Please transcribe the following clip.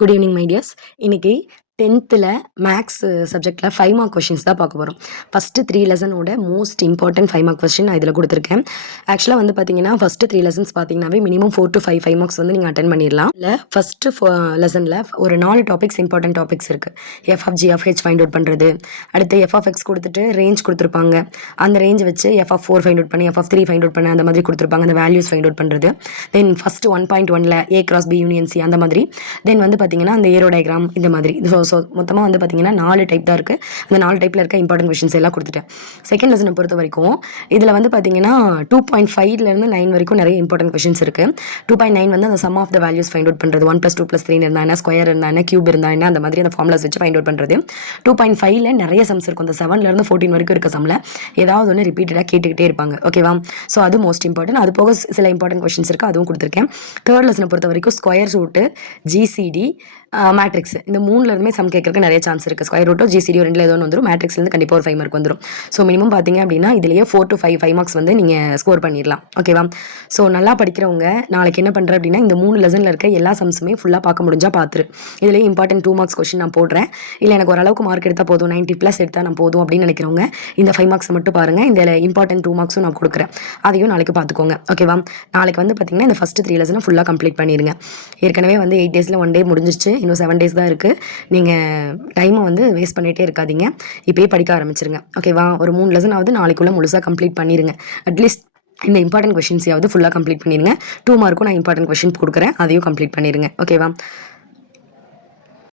Good evening my tears. இன்னைக்கு 10th maths சப்ஜெக்டில் 5 mark questions தான் பார்க்க போகிறோம். ஃபஸ்ட்டு 3 லெசனோட மோஸ்ட் இம்பார்ட்டன்ட் 5 மார்க் கொஸ்டின் நான் இதில் கொடுத்துருக்கேன். ஆக்சுவலாக வந்து பார்த்தீங்கன்னா ஃபஸ்ட்டு 3 லெசன்ஸ் பார்த்தீங்கன்னாவே மினிமம் 4 to 5 மார்க்ஸ் வந்து நீங்கள் அட்டன் பண்ணிடலாம். இல்லை ஃபஸ்ட்டு லெசனில் ஒரு 4 டாபிக்ஸ் இம்பார்ட்டன்ட் டாபிக்ஸ் இருக்குது. எஃப்எஃப்ஜிஎஃப்ஹெச் ஃபைண்ட் அவுட் பண்ணுறது, அடுத்து எஃப்எஃப்எக்ஸ் கொடுத்துட்டு ரேஞ்ச் கொடுத்துருப்பாங்க. அந்த ரேஞ்ச் வச்சு எஃப்எஃப்4 ஃபைண்ட் அவுட் பண்ணி எஃப்எஃப்3 ஃபைண்ட் அவுட் பண்ண அந்த மாதிரி கொடுத்துருப்பாங்க. அந்த வேல்யூஸ் ஃபைண்ட் அவுட் பண்ணுறது. தென் ஃபஸ்ட்டு 1.1ல் A cross B union C அந்த மாதிரி. தென் வந்து பார்த்தீங்கன்னா அந்த ஏரோ டயக்ராம் இந்த மாதிரி. ஸோ மொத்தமாக வந்து பார்த்தீங்கன்னா 4 டைப் தான் இருக்குது. அந்த 4 டைப்பில் இருக்க இம்பார்ட்டன்ட் கொஷின்ஸ் எல்லாம் கொடுத்துட்டேன். செகண்ட் லெசனை பொறுத்த வரைக்கும் இதில் வந்து பார்த்தீங்கன்னா 2.5லேருந்து 9 வரைக்கும் நிறைய இம்பார்ட்டன்ட் கொஷின்ஸ் இருக்குது. 2.9 வந்து அந்த sum of the values find out பண்ணுறது. 1 + 2 + 3 இருந்தால் என்ன, ஸ்கொயர் இருந்தால் என்ன, கியூப் இருந்தால் என்ன, அந்த மாதிரி அந்த ஃபார்முலாஸ் வச்சு ஃபைண்ட் அவுட் பண்ணுறது. 2.5ல நிறைய சம்ஸ் இருக்கும். அந்த 7லேருந்து 14 வரைக்கும் இருக்க சம்மில் ஏதாவது ஒன்று ரிப்பீட்டடாக கேட்டுக்கிட்டே இருப்பாங்க. ஓகேவா? ஸோ அது மோஸ்ட் இம்பார்ட்டன்ட். அது போக சில இம்பார்ட்டன்ட் கொஷின்ஸ் இருக்குது, அதுவும் கொடுத்துருக்கேன். தேர்ட் லெசனை பொறுத்த வரைக்கும் ஸ்கொயர் ரூட்டு, ஜிசிடி, மேட்ரிக்ஸ் இந்த 3லேருந்துமே சம் கேட்கறதுக்கு நிறைய சான்ஸ் இருக்குது. ஸ்கொயர் ரூட்டோ ஜிசிடியோ 2ல் ஏதோ ஒன்று வந்துடும். மேட்ரிக்ஸ்லேருந்து கண்டிப்பாக ஒரு 5 மார்க் வந்துடும். ஸோ மினிமம் பார்த்தீங்க அப்படின்னா இதுலேயே 4 to 5 மார்க்ஸ் வந்து நீங்கள் ஸ்கோர் பண்ணிடலாம். ஓகேவா? ஸோ நல்லா படிக்கிறவங்க நாளைக்கு என்ன பண்ணுறேன் அப்படின்னா இந்த 3 லெசனில் இருக்க எல்லா சம்ஸுமே ஃபுல்லாக பார்க்க முடிஞ்சால் பார்த்துரு. இதுலேயே இம்பார்ட்டன்ட் 2 மார்க்ஸ் கொஸ்டின் நான் போடுறேன். இல்லை எனக்கு ஓரளவுக்கு மார்க் எடுத்தால் போதும், 90+ எடுத்தால் நான் போதும் அப்படின்னு நினைக்கிறவங்க இந்த 5 மார்க்ஸ் மட்டும் பாருங்கள். இந்த இம்பார்ட்டன்ட் 2 மார்க்ஸும் நான் கொடுக்குறேன். அதையும் நாளைக்கு பார்த்துக்கோங்க. ஓகேவா? நாளைக்கு வந்து பார்த்தீங்கன்னா இந்த ஃபஸ்ட்டு 3 லெசனை ஃபுல்லாக கம்ப்ளீட் பண்ணிடுங்க. ஏற்கனவே வந்து 8 டேஸில் 1 டே முடிஞ்சிருச்சு. இன்னும் 7 டேஸ் தான் இருக்குது. நீங்கள் டைமை வந்து வேஸ்ட் பண்ணிகிட்டே இருக்காதீங்க. இப்போயே படிக்க ஆரம்பிச்சிருங்க. ஓகேவா? ஒரு 3 லெசனாவது நாளைக்குள்ளே முழுசாக கம்ப்ளீட் பண்ணிடுங்க. அட்லீஸ்ட் இந்த இம்பார்ட்டன்ட் கொஷின்ஸையாவது ஃபுல்லாக கம்ப்ளீட் பண்ணிடுங்க. 2 மார்க்கும் நான் இம்பார்ட்டன்ட் கொஷின் கொடுக்குறேன், அதையும் கம்ப்ளீட் பண்ணிடுங்க. ஓகேவா?